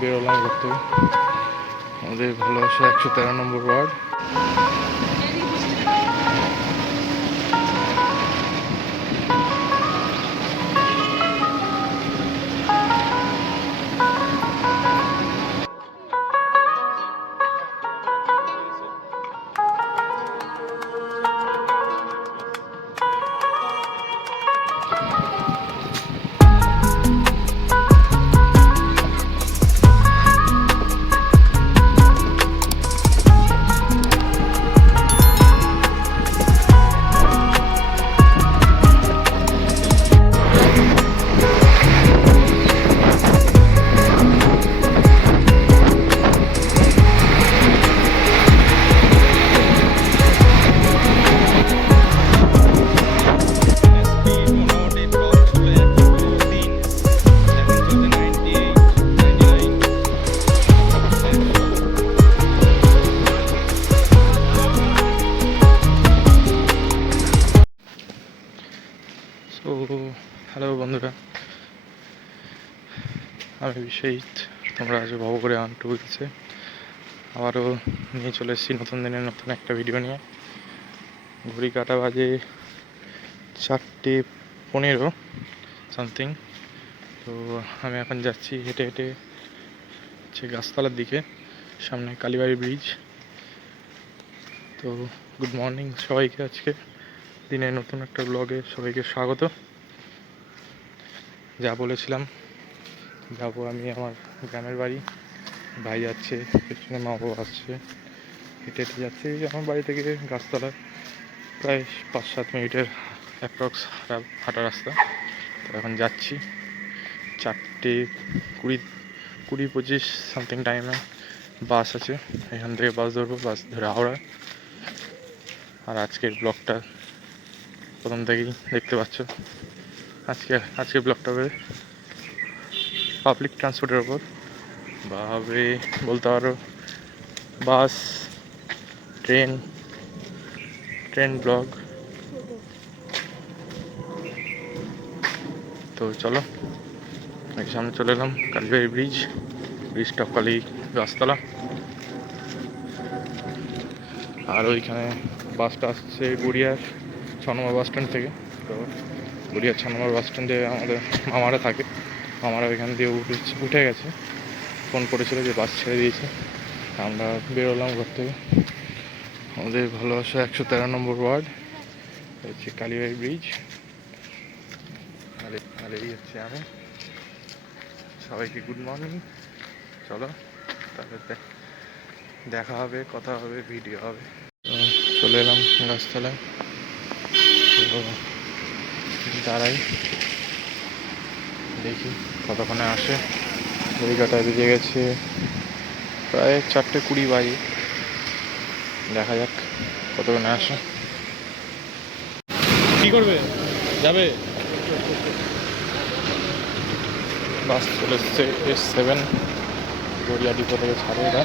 বেরোলাম ঘুরতে। আমাদের ভালোবাসা একশো তেরো নম্বর ওয়ার্ড। আমি বিশ্বজিৎ তোমরা আজ ভাবো করে আন টু আবারও নিয়ে চলে এসেছি নতুন দিনের নতুন একটা ভিডিও নিয়ে। ঘড়ি কাটা বাজে চারটে পনেরো সামথিং তো আমি এখন যাচ্ছি হেঁটে হেঁটে হচ্ছে গাছতলার দিকে, সামনে কালীবাড়ি ব্রিজ তো গুড মর্নিং সবাইকে আজকে। দিনের নতুন একটা ব্লগে সবাইকে স্বাগত। যা বলেছিলাম যাব আমি আমার গ্রামের বাড়ি। ভাই যাচ্ছে পেছনে মা বাবা আসছে হেঁটে হেঁটে যাচ্ছে। আমার বাড়ি থেকে গাছতলা, প্রায় পাঁচ সাত মিনিটের অ্যাপ্রক্স হাঁটা হাঁটা রাস্তা। তো এখন যাচ্ছি। চারটে কুড়ি কুড়ি পঁচিশ সামথিং টাইমে বাস আছে। এখান থেকে বাস ধরবো, বাস ধরে হাওড়া। আর আজকের ব্লগটা প্রথম থেকেই দেখতে পাচ্ছ। আজকে আজকে ব্লগটা পাবলিক ট্রান্সপোর্টের ওপর বা হবে বলতে পারো, বাস, ট্রেন ট্রেন ব্লগ তো চলো এই সামনে চলে এলাম, Kalibari bridge bridge top Kali গাছতলা আর ওইখানে বাসটা আসছে গড়িয়ার ছ নম্বর বাস স্ট্যান্ড থেকে। তো গড়িয়ার ছ নম্বর বাস স্ট্যান্ডে আমাদের মামারা থাকে। মামারা ওইখান দিয়ে উঠে উঠে গেছে। ফোন করেছিল যে বাস ছেড়ে দিয়েছে। আমরা বেরোলাম ঘর থেকে। আমাদের ভালোবাসা একশো তেরো নম্বর ওয়ার্ড। হচ্ছে কালীবাড়ি ব্রিজ। আর আর এই হচ্ছে আমি সবাইকে গুড মর্নিং চলো দে- দেখা হবে, কথা হবে ভিডিও হবে। চলে এলাম গাছতলায় তো দাঁড়াই। দেখি। কতক্ষণে আসে। ঘড়িকাটায় বেজে গেছে। প্রায় চারটে কুড়ি বাজে। দেখা যাক কতক্ষণে আসে। কি করবে? যাবে? বাস চলে এসছে এস সেভেন। গড়িয়া ডিপো থেকে ছাড়ে এরা?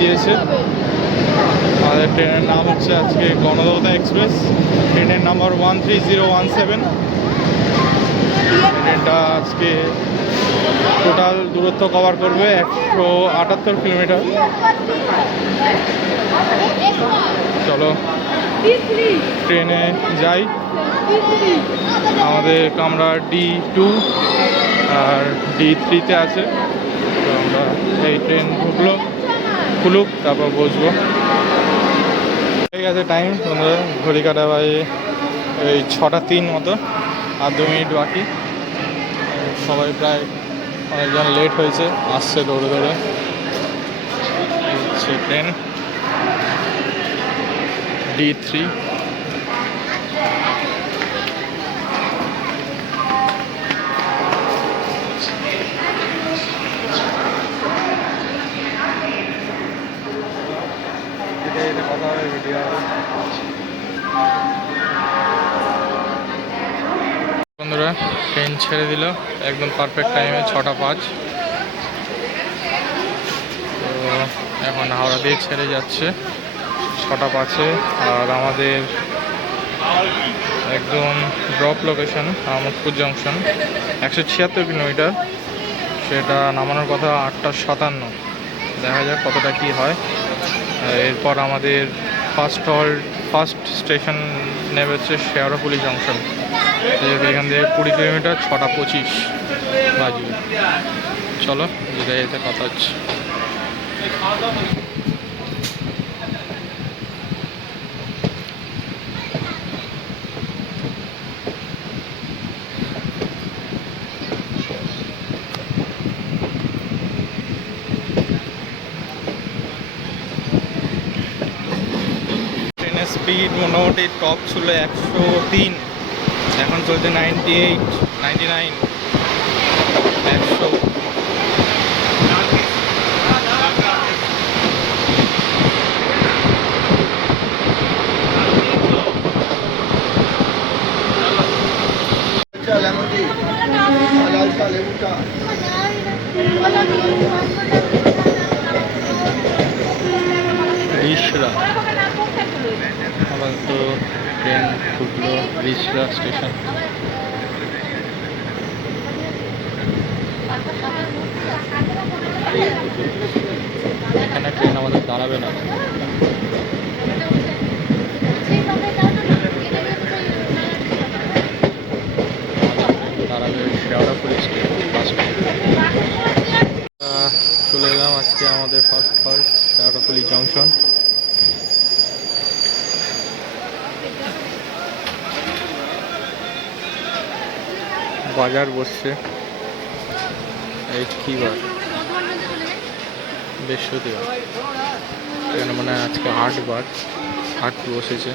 দিয়েছে। আমাদের ট্রেনের নাম হচ্ছে আজকে গণদেবতা এক্সপ্রেস। ট্রেনের number one three zero one seven ট্রেনটা আজকে টোটাল দূরত্ব কভার করবে একশো আটাত্তর কিলোমিটার চলো, ট্রেনে যাই। আমাদের কামরা ডি টু আর ডি থ্রিতে আছে। আমরা এই ট্রেন ঢুকলো। খুলুক, তারপর বসবো। ঠিক আছে টাইম বন্ধুরা ঘড়ি কাটা বাজে এই ছটা তিন মতো, আর দু মিনিট বাকি। সবাই প্রায় অনেকজন লেট হয়েছে, আসছে দৌড়ে দৌড়ে। ট্রেন ডি থ্রি ছেড়ে দিল। একদম পারফেক্ট টাইমে ছটা পাঁচ। তো এখন হাওড়া দিয়ে ছেড়ে যাচ্ছে। ছটা পাঁচে। আর আমাদের একদম ড্রপ লোকেশন আহমদপুর জংশন একশো ছিয়াত্তর কিলোমিটার। সেটা নামানোর কথা আটটা সাতান্ন। দেখা যাক কতটা কি হয়। এরপর আমাদের ফার্স্ট হল্ট ফার্স্ট স্টেশন হচ্ছে শেয়ারাপুলি জংশন এখান থেকে কুড়ি কিলোমিটার, ছটা পঁচিশ বাজবে চলো যেটা যেতে কথা হচ্ছে। স্পিড মোটামুটি টপ ছিল একশো তিন। এখন চলছে নাইনটি এইট নাইনটি নাইন একশো রিসরা আপাতত ট্রেন ঢুকলো রিসরা স্টেশন। এখানে ট্রেন আমাদের দাঁড়াবে না। দাঁড়াবে ফার্স্ট চলে এলাম আজকে আমাদের ফার্স্ট হল্ট শেওড়াপুলি জংশন। বাজার বসছে। এই কি বার? বৃহস্পতিবার। এখানে মানে আজকে হাট বার হাট বসেছে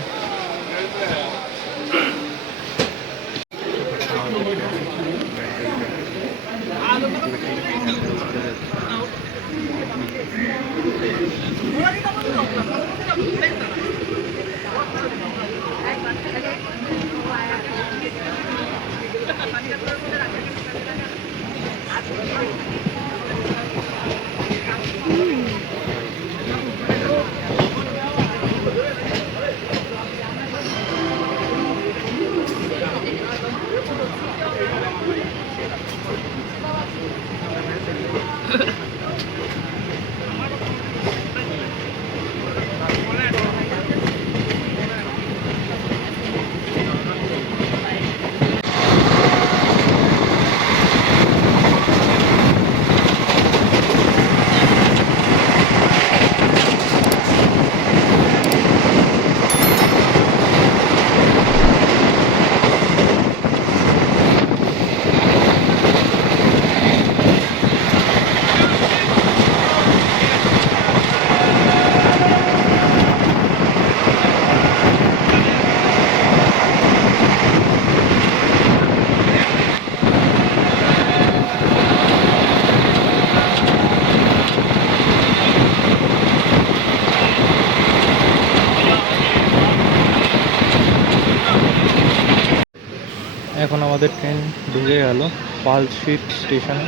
এখন আমাদের ট্রেন ঢুকে গেল পাল পালশিট স্টেশনে।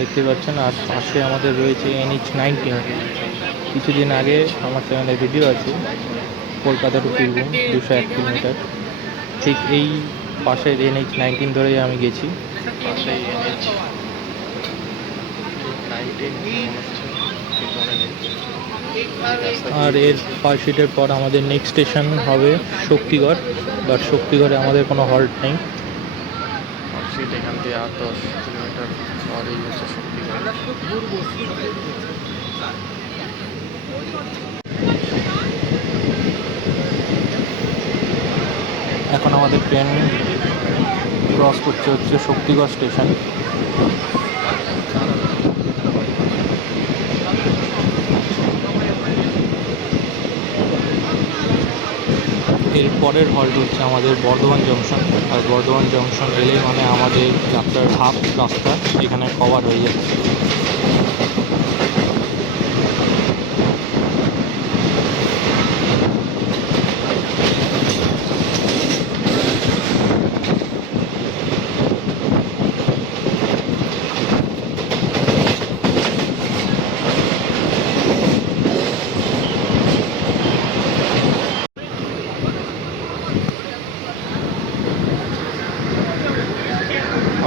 দেখতে পাচ্ছেন আর পাশে আমাদের রয়েছে এনএইচ নাইনটিন কিছুদিন আগে আমার চ্যানেলে ভিডিও আছে কলকাতা টু বীরভূম দুশো এক কিলোমিটার। ঠিক এই পাশের এনএইচ নাইনটিন ধরেই আমি গেছি। আর এর পাঁচ সিটের পর আমাদের নেক্সট স্টেশন হবে শক্তিগড় বাট শক্তিগড়ে আমাদের কোনো হল্ট নেই। সিট এখান থেকে আট দশ কিলোমিটার পরেই হচ্ছে শক্তিগড় এখন আমাদের ট্রেন ক্রস করছে হচ্ছে শক্তিগড় স্টেশন। এর পরের হল্ট হচ্ছে আমাদের বর্ধমান জংশন আর বর্ধমান জংশন এলে মানে আমাদের যাত্রার হাফ রাস্তা এখানে কভার হয়ে যাচ্ছে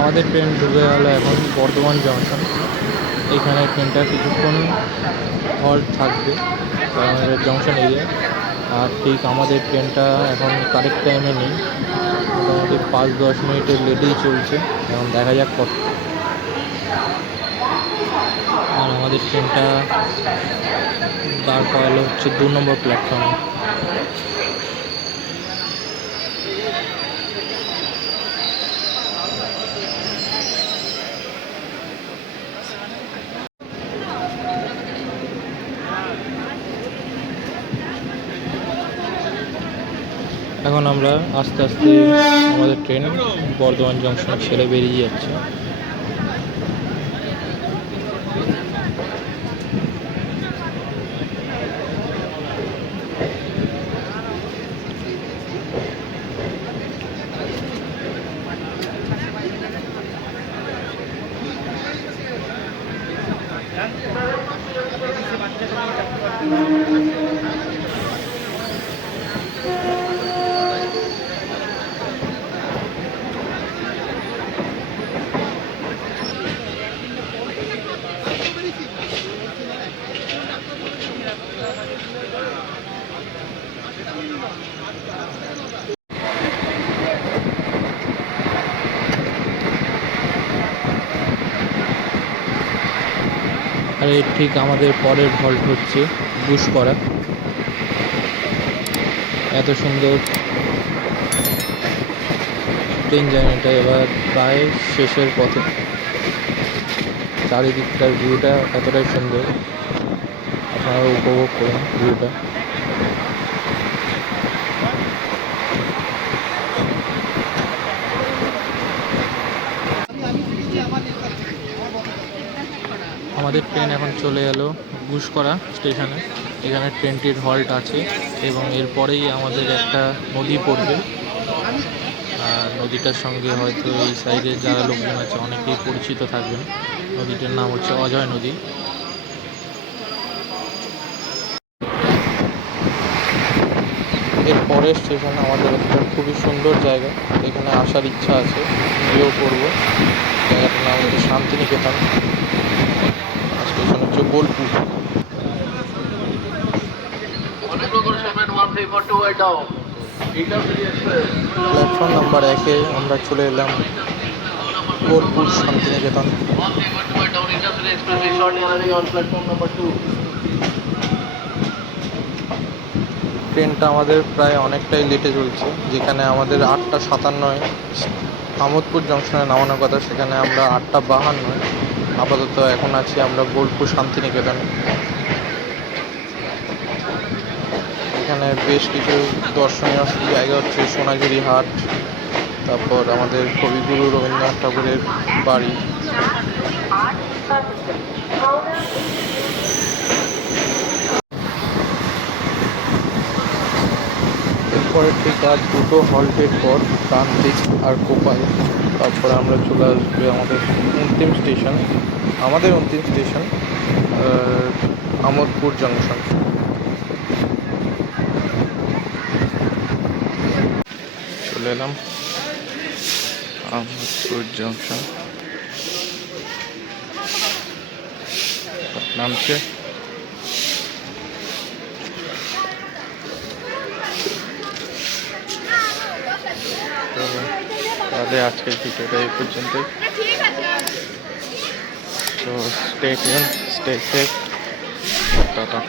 আমাদের ট্রেন ঢুকে গেল এখন বর্ধমান জংশন এখানে ট্রেনটা কিছুক্ষণ হল্ট থাকবে জংশন এরিয়া আর ঠিক আমাদের ট্রেনটা এখন কারেক্ট টাইমে নেই। মোটামুটি পাঁচ দশ মিনিটের লেটেই চলছে। এখন দেখা যাক কত। আর আমাদের ট্রেনটা দাঁড় করালো হচ্ছে দু নম্বর প্ল্যাটফর্মে এখন আমরা আস্তে আস্তে আমাদের ট্রেন বর্ধমান জংশন ছেড়ে বেরিয়ে যাচ্ছে। আর এর ঠিক আমাদের পরের হল্ট হচ্ছে বুশ করা। এত সুন্দর ট্রেন জার্নিটা এবার প্রায় শেষের পথে। চারিদিকটার ভিউটা এতটাই সুন্দর। আপনারা উপভোগ করুন ভিউটা আমাদের ট্রেন এখন চলে এলো গুসকরা স্টেশনে এখানে ট্রেনটির হল্ট আছে এবং এরপরেই আমাদের একটা নদী পড়বে। আর নদীটার সঙ্গে হয়তো এই সাইডে যারা লোকজন আছে, অনেকেই পরিচিত থাকবেন। নদীটার নাম হচ্ছে অজয় নদী। এর পরের স্টেশন আমাদের একটা খুবই সুন্দর জায়গা। এখানে আসার ইচ্ছা আছে। গিয়েও করব জায়গাটার নাম হচ্ছে শান্তিনিকেতন। বোলপুর। প্ল্যাটফর্ম নাম্বার একে আমরা চলে এলাম বোলপুর শান্তিনিকেতন। ট্রেনটা আমাদের প্রায় অনেকটাই লেটে চলছে, যেখানে আমাদের আটটা সাতান্নয়, আমোদপুর জংশনে নামানোর কথা, সেখানে আমরা আটটা বাহান্নয়। আপাতত এখন আছি আমরা বোলপুর শান্তিনিকেতন। এখানে বেশ কিছু দর্শনীয় জায়গা হচ্ছে সোনাঝুরি হাট, তারপর আমাদের কবিগুরু রবীন্দ্রনাথ ঠাকুরের বাড়ি এরপর তারপরে ঠিক আর দুটো হল্টের পর প্রান্তিক আর কোপাল। তারপরে আমরা চলে আসবে আমাদের অন্তিম স্টেশন, আমাদের অন্তিম স্টেশন আমোদপুর জংশন। চলে এলাম আমোদপুর জংশন। নামছে তো তাহলে আজকের ভিডিওটা এই পর্যন্তই তো stay tune stay safe tata